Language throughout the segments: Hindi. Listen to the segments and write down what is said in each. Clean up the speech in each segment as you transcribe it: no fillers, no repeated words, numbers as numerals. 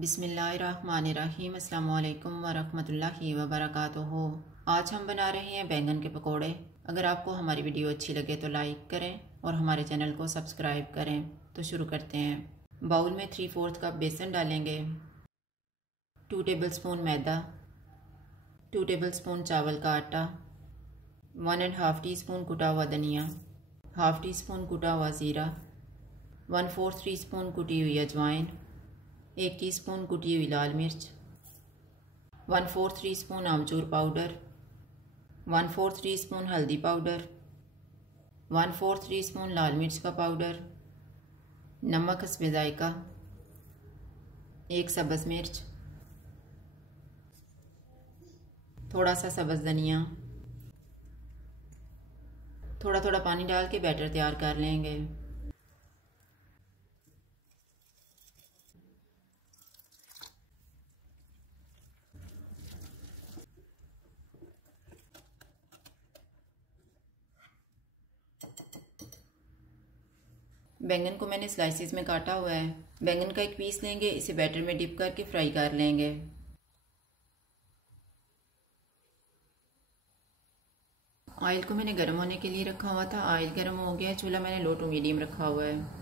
बिस्मिल्लाहिर्रहमानिर्रहीम। अस्सलाम वालेकुम वरहमतुल्लाहि वबरकातुहू। आज हम बना रहे हैं बैंगन के पकोड़े। अगर आपको हमारी वीडियो अच्छी लगे तो लाइक करें और हमारे चैनल को सब्सक्राइब करें। तो शुरू करते हैं। बाउल में 3/4 कप बेसन डालेंगे, 2 टेबलस्पून मैदा, 2 टेबलस्पून चावल का आटा, 1.5 टीस्पून कुटा हुआ धनिया, 1/2 टीस्पून कुटा हुआ ज़ीरा, 1/4 टीस्पून कुटी हुई अजवाइन, 1 टीस्पून कुटी हुई लाल मिर्च, 1/4 टीस्पून आमचूर पाउडर, 1/4 टीस्पून हल्दी पाउडर, 1/4 टीस्पून लाल मिर्च का पाउडर, नमक हस्बे जायका, 1 सब्ज़ मिर्च, थोड़ा सा सब्ज़ धनिया। थोड़ा थोड़ा पानी डाल के बैटर तैयार कर लेंगे। बैंगन को मैंने स्लाइसिस में काटा हुआ है। बैंगन का एक पीस लेंगे, इसे बैटर में डिप करके फ्राई कर लेंगे। ऑयल को मैंने गर्म होने के लिए रखा हुआ था। ऑयल गर्म हो गया है। चूल्हा मैंने लो टू मीडियम रखा हुआ है।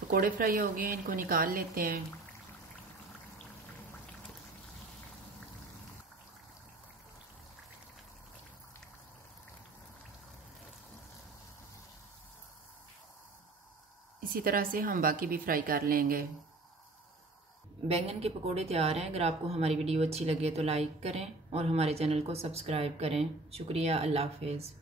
पकोड़े फ्राई हो गए हैं, इनको निकाल लेते हैं। इसी तरह से हम बाकी भी फ्राई कर लेंगे। बैंगन के पकोड़े तैयार हैं। अगर आपको हमारी वीडियो अच्छी लगे तो लाइक करें और हमारे चैनल को सब्सक्राइब करें। शुक्रिया। अल्लाह हाफ़िज़।